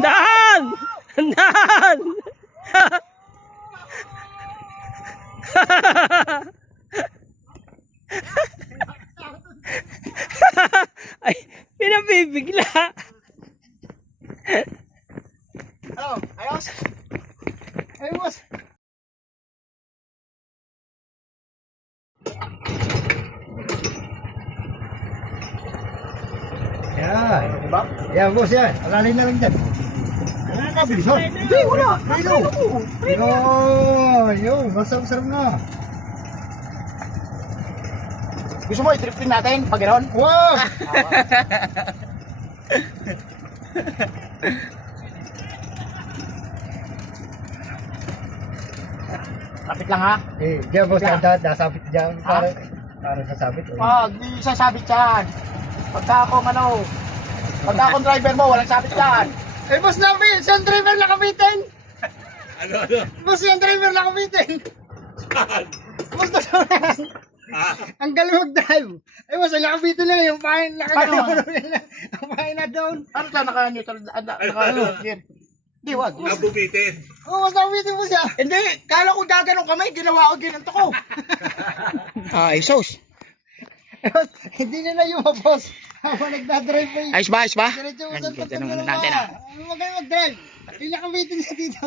Dahan! Dahan! Ay, pinabibigla. Ano? Ayos? Ayos! Yan. Diba? Yan, boss yan. Alalay na lang dyan. Ano ka, bilisan? Hindi, wala. Preno. Preno. Yun, masarap na. Gusto mo i-tripin natin pag gano'n? Wow! Kapit lang ha. Eh, diyan boss, nasabit dyan. Para sasabit. Di sasabit yan. Pagka akong driver mo, walang sabit yan. Eh, boss namin, siyang driver nakabitin. Ano? Boss, yung driver nakabitin. Boss, na ang galing mag-drive. Eh, boss, nakabitin lang yung pahin. Ang pahin na doon. Ano ka naka-neutral? Di, wag. Nabubitin. Oo, boss, nakabitin mo siya. Hindi, kala ko gaganong kamay, ginawa ko ginanto ko. Ay, sus. Hindi na yung boss. Habang nagdadrive pa yun. Ayos ba, ayos ba? Diretso mo Ay, sa ganda pagkatalo naman ka. natin, ah. Magaling mag-drive. Hindi nakabitin siya dito.